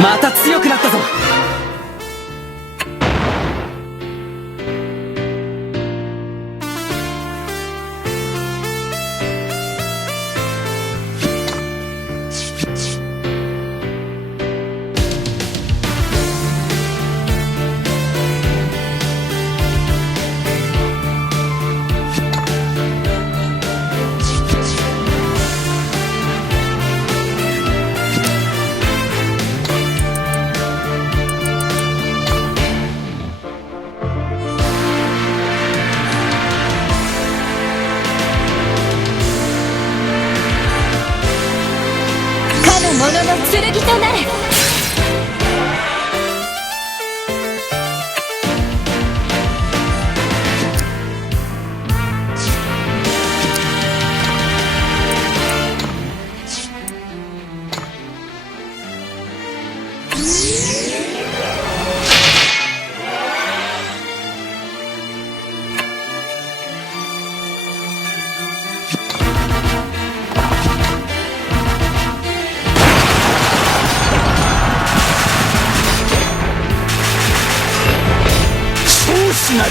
また強くなったぞ。ものの剣となれ。しない。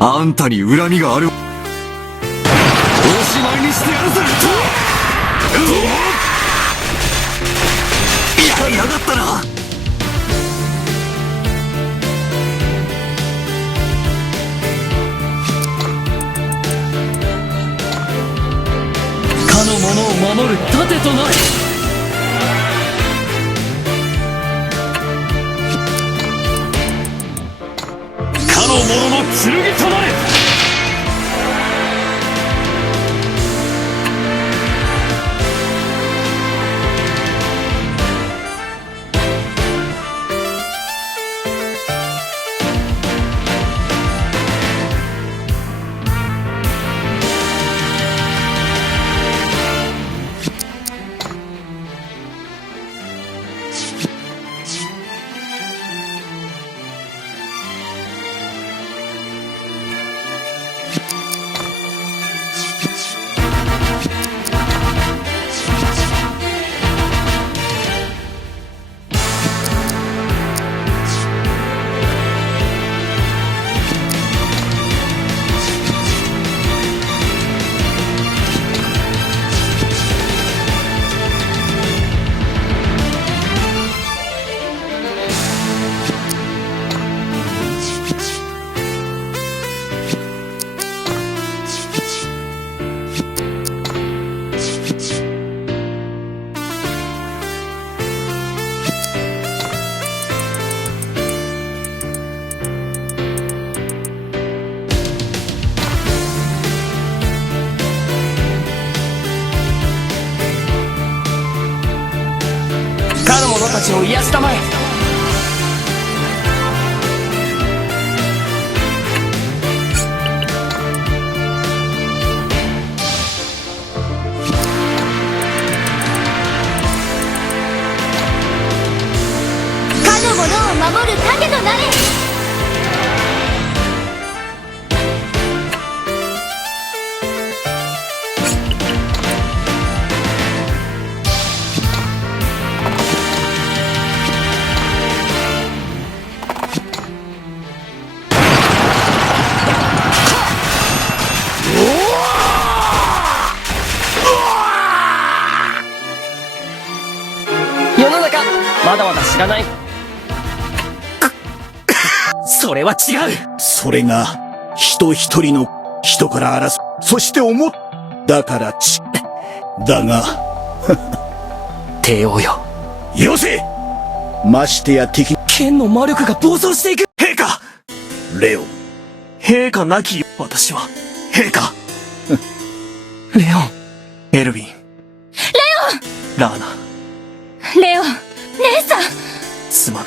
あんたに恨みがある。おしまいにしてやるぜ。やがったな。かの者を守る盾となれ。かの者の剣となれ。かの者たちを癒したまえ。かの者を守る盾となれ。世の中まだまだ知らない。それは違う。それが人一人の人から争う。そして思っだからだが帝王よ、よせ。ましてや敵剣の魔力が暴走していく。陛下、レオン。陛下なき私は陛下。レオン、エルヴィン、レオン、ラーナ、レオン、姉さん。すまぬ。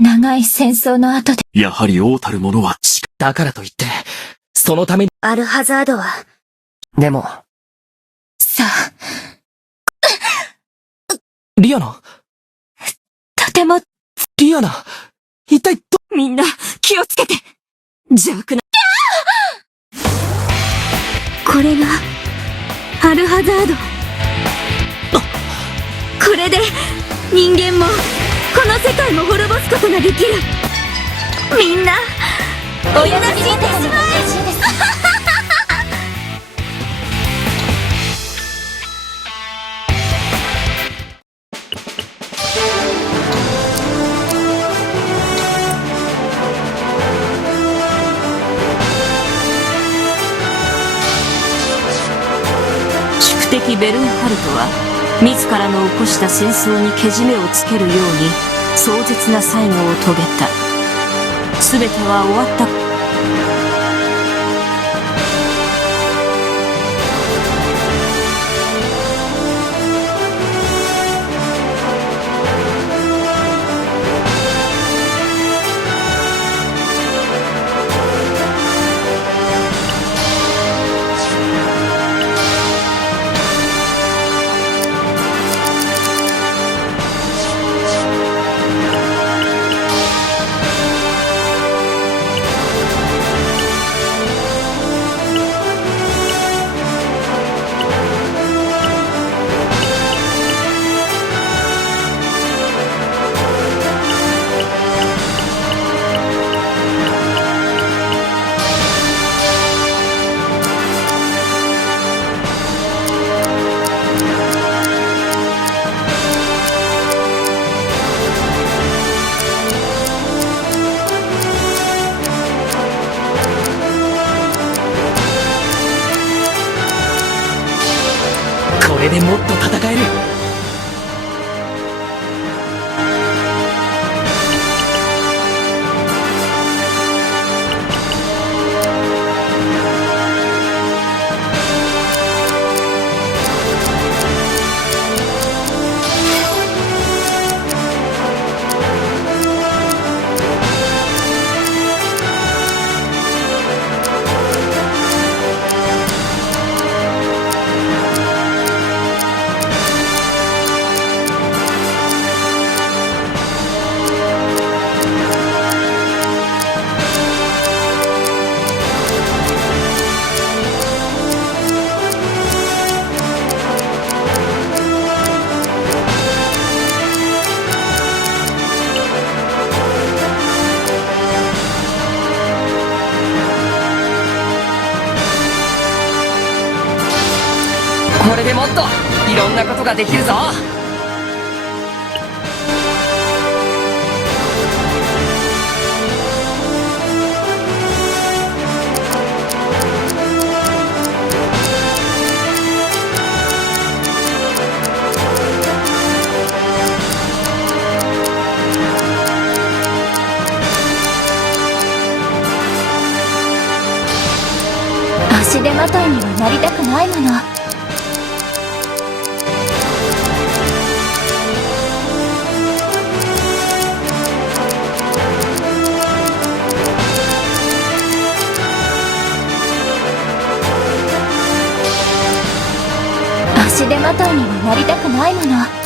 長い戦争の後で。やはり王たる者はだからといって、そのために。アルハザードは。でも。さあ。リアナ。とても。リアナ。一体みんな、気をつけて。邪悪な。これが、アルハザード。これで、人間も、この世界も滅ぼすことができる。みんな、おやすみしてしまえ。宿敵ベルンハルトは自らの起こした戦争にけじめをつけるように壮絶な最後を遂げた。全ては終わった。これでもっと戦える。これでもっといろんなことができるぞ。足手まといにはなりたくないもの。足手まといにはなりたくないもの。